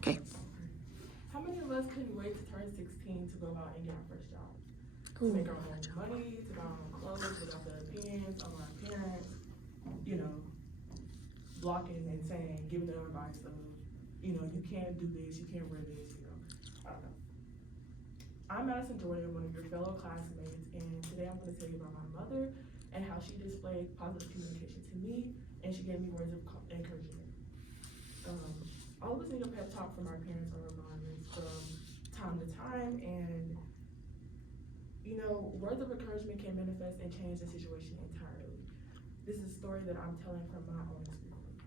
Okay. How many of us couldn't wait to turn 16 to go out and get our first job? To Ooh, make our own money, to buy our own clothes without the opinions of our parents, you know, blocking and saying, giving them advice of, you know, you can't do this, you can't wear this, you know, I don't know. I'm Madison Jordan, one of your fellow classmates, and today I'm going to tell you about my mother and how she displayed positive communication to me, and she gave me words of encouragement. All of us need a pep talk from our parents or reminders from time to time, and you know, words of encouragement can manifest and change the situation entirely. This is a story that I'm telling from my own experience.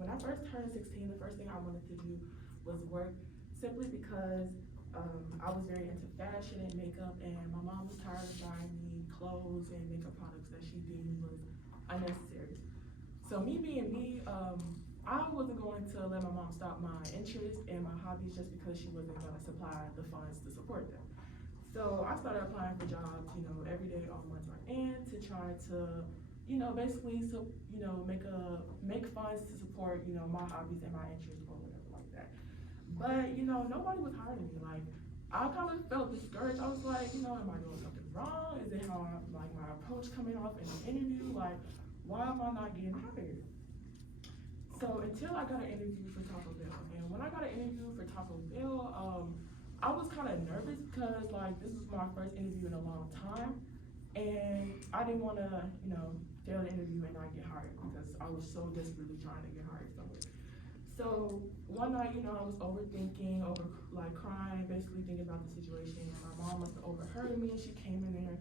When I first turned 16, the first thing I wanted to do was work simply because I was very into fashion and makeup, and my mom was tired of buying me clothes and makeup products that she deemed was unnecessary. So me being me, I wasn't going to let my mom stop my interest and my hobbies just because she wasn't going to supply the funds to support them. So I started applying for jobs, you know, every day all month on end to try to, you know, basically, make funds to support, you know, my hobbies and my interests or whatever like that. But you know, nobody was hiring me. Like, I kind of felt discouraged. I was like, you know, am I doing something wrong? Is it how like my approach coming off in an interview? Like, why am I not getting hired? So until I got an interview for Taco Bell, and when I got an interview for Taco Bell, I was kind of nervous because like this was my first interview in a long time, and I didn't want to, you know, fail the interview and not get hired because I was so desperately trying to get hired somewhere. So one night, you know, I was overthinking, like crying, basically thinking about the situation. And my mom must have overheard me, and she came in there,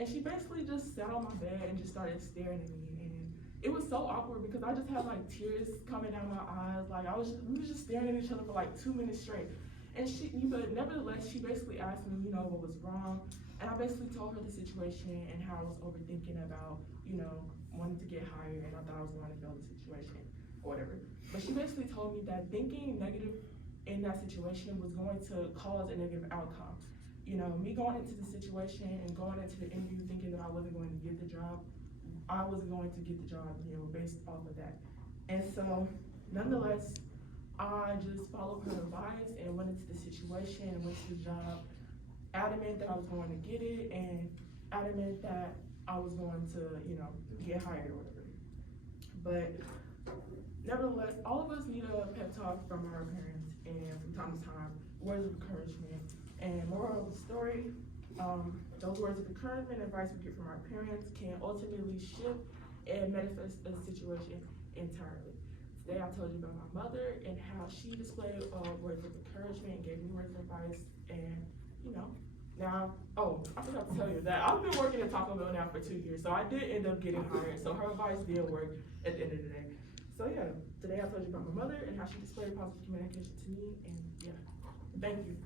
and she basically just sat on my bed and just started staring at me. And it was so awkward because I just had like tears coming down my eyes. Like we was just staring at each other for like 2 minutes straight. And but nevertheless, she basically asked me, you know, what was wrong. And I basically told her the situation and how I was overthinking about, you know, wanting to get hired, and I thought I was going to fail the situation or whatever. But she basically told me that thinking negative in that situation was going to cause a negative outcome. You know, me going into the situation and going into the interview thinking that I wasn't going to get the job, I wasn't going to get the job, you know, based off of that. And so, nonetheless, I just followed her advice and went into the situation and went to the job, adamant that I was going to get it and adamant that I was going to, you know, get hired or whatever. But nevertheless, all of us need a pep talk from our parents and from time to time, words of encouragement. And moral of the story, those words of encouragement and advice we get from our parents can ultimately shift and manifest a situation entirely. Today I told you about my mother and how she displayed words of encouragement and gave me words of advice. And you know, now, I forgot to tell you that I've been working at Taco Bell now for 2 years, so I did end up getting hired. So her advice did work at the end of the day. So yeah, today I told you about my mother and how she displayed positive communication to me. And yeah, thank you.